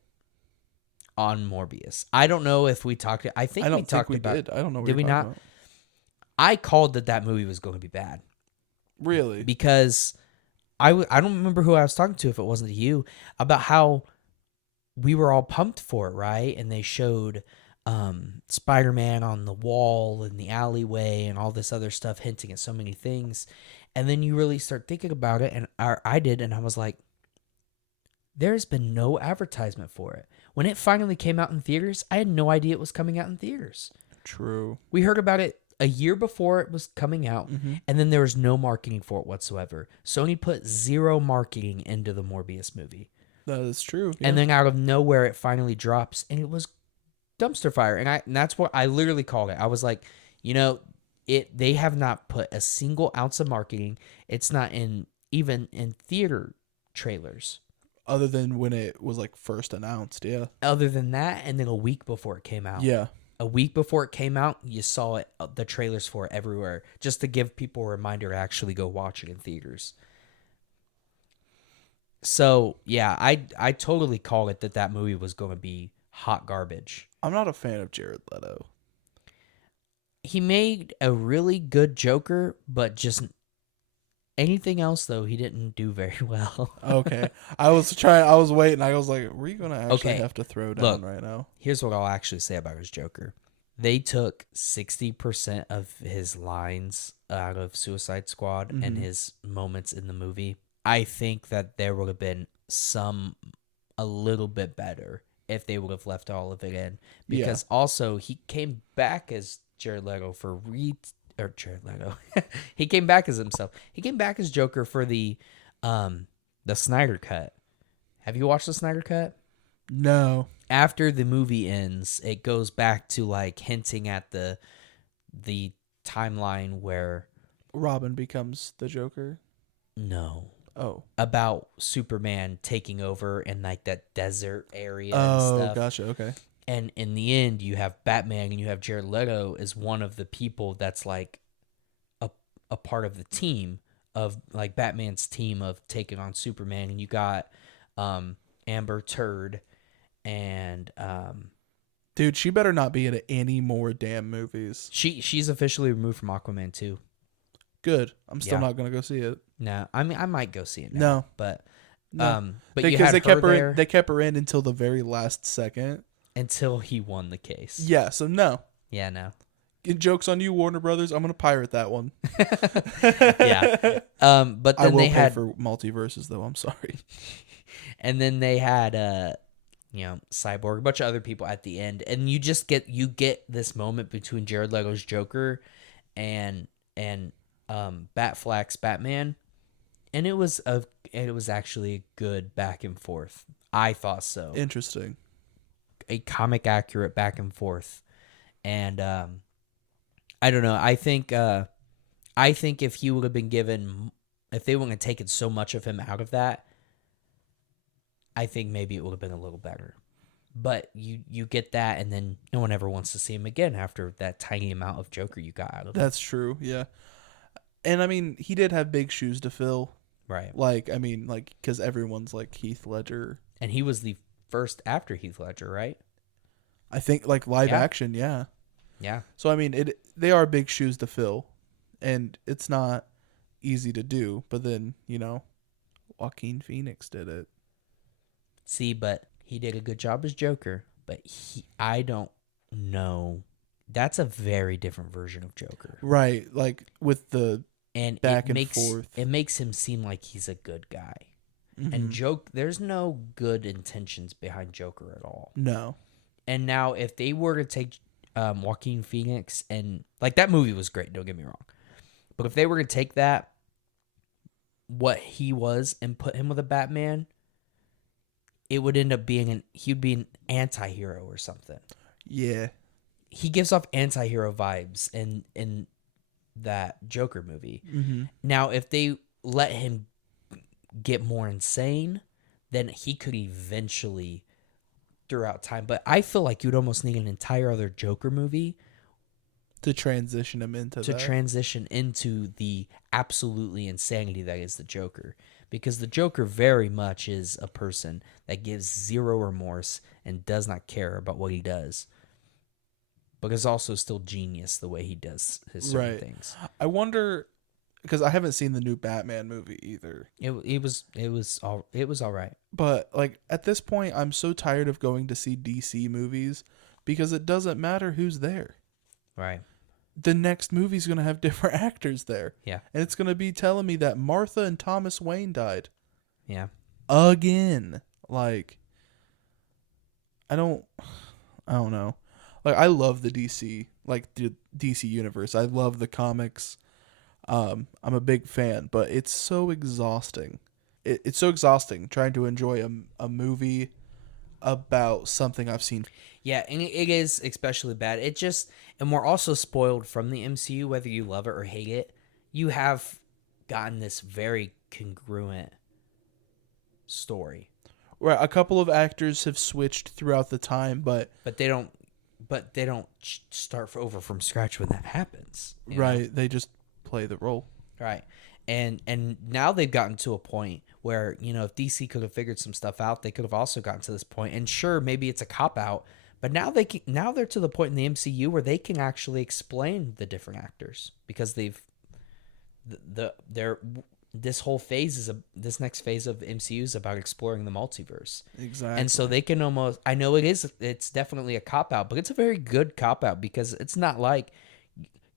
on Morbius. I don't know if we talked. I think we talked about. Did. I don't know. What Did we not? About. I called that movie was going to be bad. Really? Because I don't remember who I was talking to if it wasn't you about how we were all pumped for it, right? And they showed Spider-Man on the wall in the alleyway and all this other stuff hinting at so many things. And then you really start thinking about it, and I did, and I was like, there's been no advertisement for it. When it finally came out in theaters, I had no idea it was coming out in theaters. True. We heard about it a year before it was coming out, and then there was no marketing for it whatsoever. Sony put zero marketing into the Morbius movie. That is true. Yeah. And then out of nowhere, it finally drops, and it was dumpster fire. And that's what I literally called it. I was like, they have not put a single ounce of marketing. It's not even in theater trailers. Other than when it was like first announced, yeah. Other than that, and then a week before it came out. Yeah. A week before it came out, you saw it, the trailers for it everywhere, just to give people a reminder to actually go watch it in theaters. So, yeah, I totally called it that movie was going to be hot garbage. I'm not a fan of Jared Leto. He made a really good Joker, but just anything else, though, he didn't do very well. Okay. I was waiting. I was like, were you going to actually have to throw down right now? Here's what I'll actually say about his Joker. They took 60% of his lines out of Suicide Squad and his moments in the movie. I think that there would have been a little bit better if they would have left all of it in. Because also, he came back as Jared Leto Jared Leto. He came back as himself. He came back as Joker for the Snyder Cut. Have you watched the Snyder Cut? No. After the movie ends, it goes back to like hinting at the timeline where Robin becomes the Joker. No. Oh. About Superman taking over in like that desert area and Oh, stuff. gotcha. Okay. And in the end, you have Batman and you have Jared Leto as one of the people that's like a part of the team of like Batman's team of taking on Superman. And you got Amber Turd and dude, she better not be in any more damn movies. She's officially removed from Aquaman 2. Good. I'm still not gonna go see it. No, I mean I might go see it now. No, but because they kept her in until the very last second. Until he won the case. Yeah, so no. Yeah, no. Joke's on you, Warner Brothers. I'm gonna pirate that one. Yeah. But then they had for multiverses though. I'm sorry. And then they had Cyborg, a bunch of other people at the end, and you get this moment between Jared Leto's Joker and Batflack's Batman, and it was actually a good back and forth. I thought so. Interesting. A comic accurate back and forth, and I don't know. I think if he would have been given, if they wouldn't have taken so much of him out of that, I think maybe it would have been a little better. But you get that, and then no one ever wants to see him again after that tiny amount of Joker you got out of him. That's true, yeah. And I mean, he did have big shoes to fill. Right. Because everyone's like Heath Ledger. And he was the first after Heath Ledger, right? I think live action, yeah. Yeah. So I mean, they are big shoes to fill, and it's not easy to do. But then Joaquin Phoenix did it. See, but he did a good job as Joker. But I don't know. That's a very different version of Joker, right? Like with the back and forth. It makes him seem like he's a good guy. And there's no good intentions behind Joker at all. No. And now if they were to take Joaquin Phoenix and like that movie was great, don't get me wrong. But if they were to take that, what he was, and put him with a Batman, it would end up being he'd be an anti-hero or something. Yeah. He gives off anti-hero vibes, and that Joker movie. Mm-hmm. Now, if they let him get more insane, then he could eventually throughout time. But I feel like you'd almost need an entire other Joker movie To transition him into to that. transition into the absolutely insanity that is the Joker. Because the Joker very much is a person that gives zero remorse and does not care about what he does. But is also still genius the way he does his certain things. I wonder, because I haven't seen the new Batman movie either. It was all right. But like at this point, I'm so tired of going to see DC movies because it doesn't matter who's there. Right. The next movie's gonna have different actors there. Yeah. And it's gonna be telling me that Martha and Thomas Wayne died. Yeah. Again. Like I don't know. Like I love the DC, like the DC universe. I love the comics. I'm a big fan, but it's so exhausting. It's so exhausting trying to enjoy a movie about something I've seen. Yeah, and it is especially bad. And we're also spoiled from the MCU, whether you love it or hate it. You have gotten this very congruent story. Right, a couple of actors have switched throughout the time, but they don't start over from scratch when that happens. Right, they just play the role. Right. And now they've gotten to a point where, if DC could have figured some stuff out, they could have also gotten to this point. And sure, maybe it's a cop out, but now they're to the point in the MCU where they can actually explain the different actors because they've this next phase of MCU is about exploring the multiverse. Exactly. And so they can almost, I know it's definitely a cop out, but it's a very good cop out because it's not like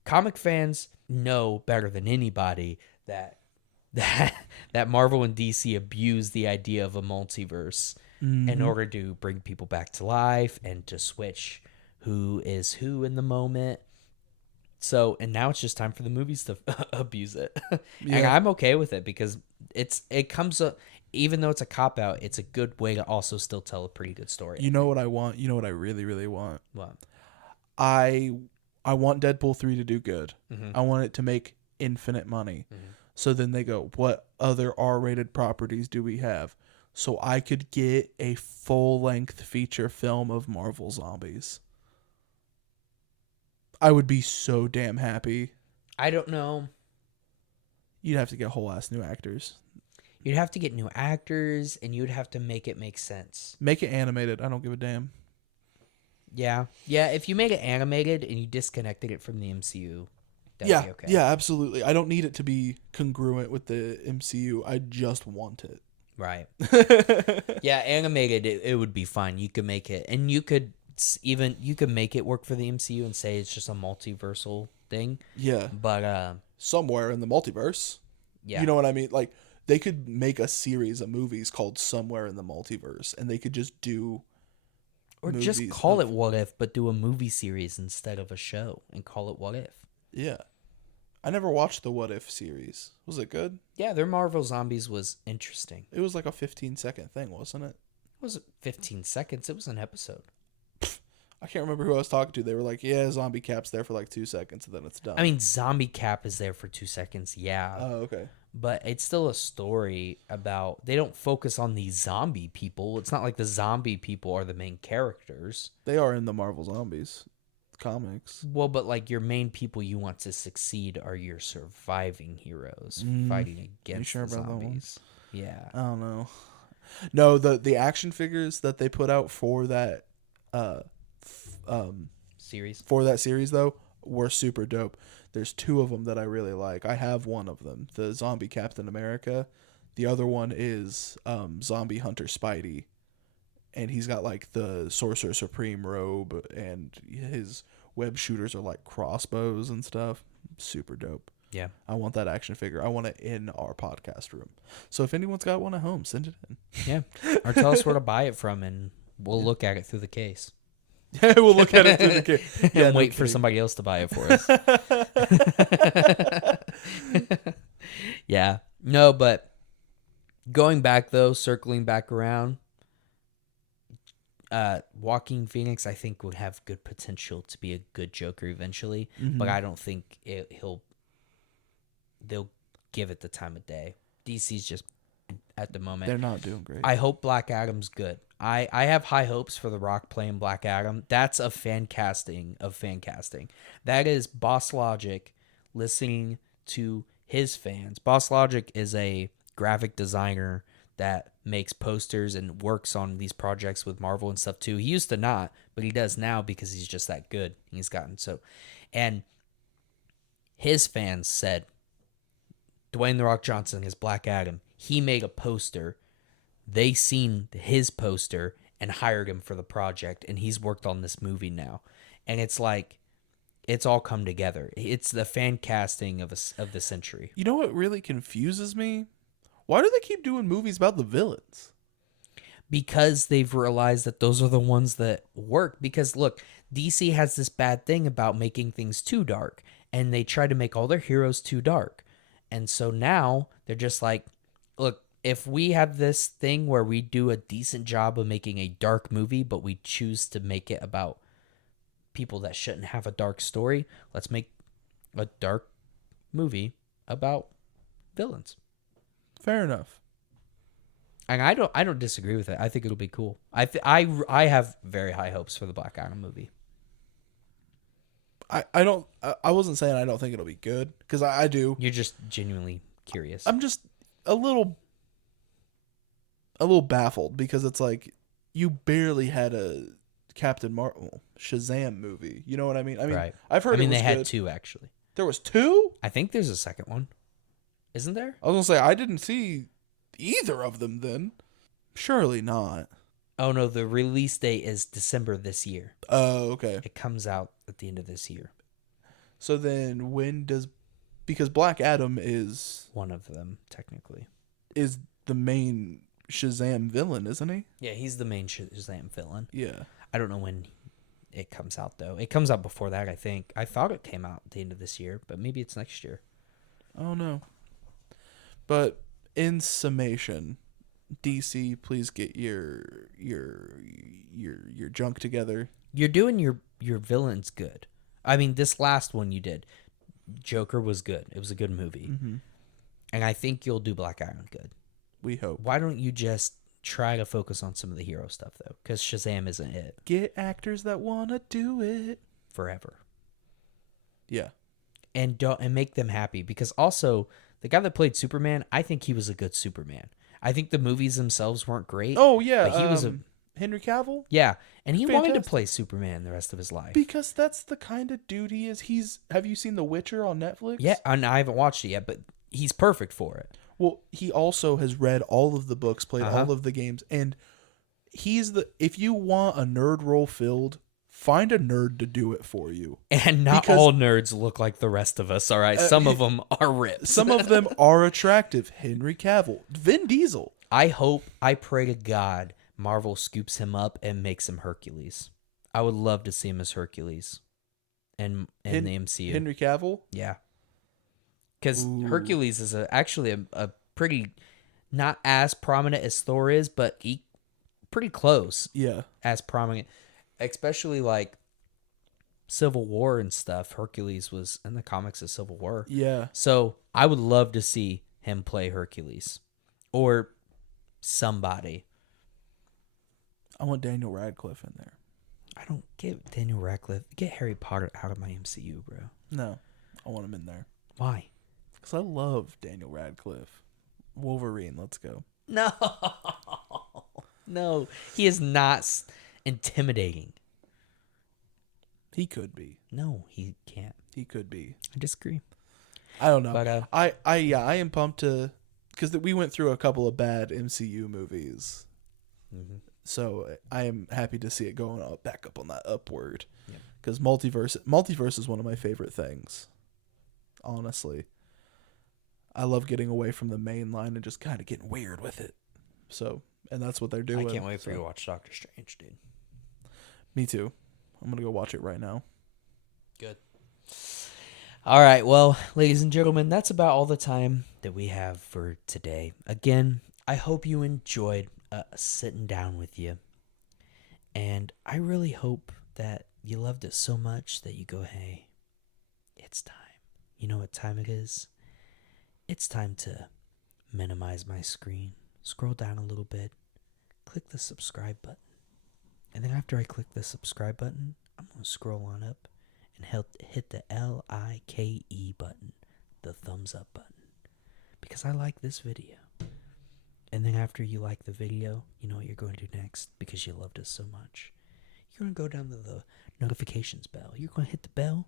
comic fans know better than anybody that Marvel and DC abuse the idea of a multiverse in order to bring people back to life and to switch who is who in the moment. So, and now it's just time for the movies to abuse it. Yeah. And I'm okay with it because it comes up, even though it's a cop out, it's a good way to also still tell a pretty good story. You know what I want? You know what I really, really want? What? I want Deadpool 3 to do good. Mm-hmm. I want it to make infinite money. Mm-hmm. So then they go, what other R-rated properties do we have? So I could get a full-length feature film of Marvel Zombies. I would be so damn happy. I don't know. You'd have to get whole ass new actors. You'd have to get new actors, and you'd have to make it make sense. Make it animated. I don't give a damn. Yeah. Yeah, if you make it animated and you disconnected it from the MCU, that'd be okay. Yeah, absolutely. I don't need it to be congruent with the MCU. I just want it. Right. Yeah, animated, it would be fine. You could make it, and you could make it work for the MCU and say it's just a multiversal thing. Yeah. But somewhere in the multiverse. yeah. You know what I mean? Like they could make a series of movies called Somewhere in the Multiverse, and they could just do or just call it What If, but do a movie series instead of a show and call it What If. Yeah. I never watched the What If series. Was it good? Yeah, their Marvel Zombies was interesting. It was like a 15-second thing, wasn't it? It wasn't 15 seconds. It was an episode. I can't remember who I was talking to. They were like, yeah, Zombie Cap's there for like 2 seconds, and then it's done. I mean, Zombie Cap is there for 2 seconds, yeah. Oh, okay. But it's still a story about... They don't focus on the zombie people. It's not like the zombie people are the main characters. They are in the Marvel Zombies comics. Well, but like your main people you want to succeed are your surviving heroes fighting against sure the about that one? zombies. Yeah. I don't know. No, the action figures that they put out for that series though were super dope. There's 2 of them that I really like. I have one of them, the Zombie Captain America. The other one is Zombie Hunter Spidey, and he's got like the Sorcerer Supreme robe, and his web shooters are like crossbows and stuff. Super dope. Yeah. I want that action figure. I want it in our podcast room. So if anyone's got one at home, send it in. Yeah. Or tell us where to buy it from, and we'll look at it through the case. Yeah, we'll look at it through the case. And wait for somebody else to buy it for us. Yeah. No, but going back though, circling back around, Joaquin Phoenix, I think, would have good potential to be a good Joker eventually, but I don't think he'll they'll give it the time of day. DC's just at the moment. They're not doing great. I hope Black Adam's good. I have high hopes for The Rock playing Black Adam. That's a fan casting of fan casting. That is Boss Logic listening to his fans. Boss Logic is a graphic designer that makes posters and works on these projects with Marvel and stuff too. He used to not, but he does now because he's just that good. He's gotten so. And his fans said Dwayne The Rock Johnson is Black Adam. He made a poster. They seen his poster and hired him for the project, and he's worked on this movie now. And it's like, it's all come together. It's the fan casting of the century. You know what really confuses me? Why do they keep doing movies about the villains? Because they've realized that those are the ones that work. Because look, DC has this bad thing about making things too dark, and they try to make all their heroes too dark. And so now they're just like, look, if we have this thing where we do a decent job of making a dark movie, but we choose to make it about people that shouldn't have a dark story, let's make a dark movie about villains. Fair enough. And I don't disagree with it. I think it'll be cool. I have very high hopes for the Black Adam movie. I wasn't saying I don't think it'll be good, because I do. You're just genuinely curious. I'm just a little baffled, because it's like you barely had a Shazam movie. You know what I mean? Right. I've heard. They had two actually. There was two? I think there's a second one. Isn't there? I was gonna say I didn't see either of them then. Surely not. Oh no, the release date is December this year. Oh, okay. It comes out at the end of this year. So then because Black Adam is one of them technically. Is the main Shazam villain, isn't he? Yeah, he's the main Shazam villain. Yeah. I don't know when it comes out though. It comes out before that, I think. I thought it came out at the end of this year, but maybe it's next year. Oh no. But in summation, DC, please get your junk together. You're doing your villains good. I mean, this last one you did, Joker was good. It was a good movie. Mm-hmm. And I think you'll do Black Adam good. We hope. Why don't you just try to focus on some of the hero stuff, though? Because Shazam isn't it. Get actors that want to do it. Forever. Yeah. And make them happy. Because also, the guy that played Superman, I think he was a good Superman. I think the movies themselves weren't great. Oh, yeah. But he was Henry Cavill? Yeah. And he wanted to Fantastic. play Superman the rest of his life. Because that's the kind of dude he is. Have you seen The Witcher on Netflix? Yeah, and I haven't watched it yet, but he's perfect for it. Well, he also has read all of the books, played all of the games, and if you want a nerd role filled, find a nerd to do it for you. And not all nerds look like the rest of us, all right? Some of them are ripped. Some of them are attractive. Henry Cavill, Vin Diesel. I pray to God Marvel scoops him up and makes him Hercules. I would love to see him as Hercules in the MCU. Henry Cavill? Yeah. Because Hercules is actually a pretty, not as prominent as Thor is, but pretty close. Yeah. As prominent. Especially like Civil War and stuff. Hercules was in the comics of Civil War. Yeah. So I would love to see him play Hercules. Or somebody. I want Daniel Radcliffe in there. I don't get Daniel Radcliffe. Get Harry Potter out of my MCU, bro. No. I want him in there. Why? Because I love Daniel Radcliffe. Wolverine, let's go. No. No. He is not intimidating. He could be. No, he can't. He could be. I disagree. I don't know. But, I am pumped to, because we went through a couple of bad MCU movies. Mm-hmm. So I am happy to see it going back up on that upward. Yep. Because multiverse is one of my favorite things. Honestly. I love getting away from the main line and just kind of getting weird with it. So, and that's what they're doing. I can't wait for you to watch Doctor Strange, dude. Me too. I'm going to go watch it right now. Good. All right. Well, ladies and gentlemen, that's about all the time that we have for today. Again, I hope you enjoyed sitting down with you. And I really hope that you loved it so much that you go, hey, it's time. You know what time it is? it's time to minimize my screen, scroll down a little bit, click the subscribe button. And then after I click the subscribe button, I'm going to scroll on up and hit the LIKE button, the thumbs up button, because I like this video. And then after you like the video, you know what you're going to do next, because you loved us so much. You're going to go down to the notifications bell. You're going to hit the bell,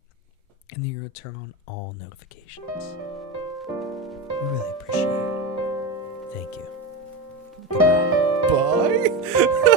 and then you're going to turn on all notifications. We really appreciate it. Thank you. Goodbye. Bye.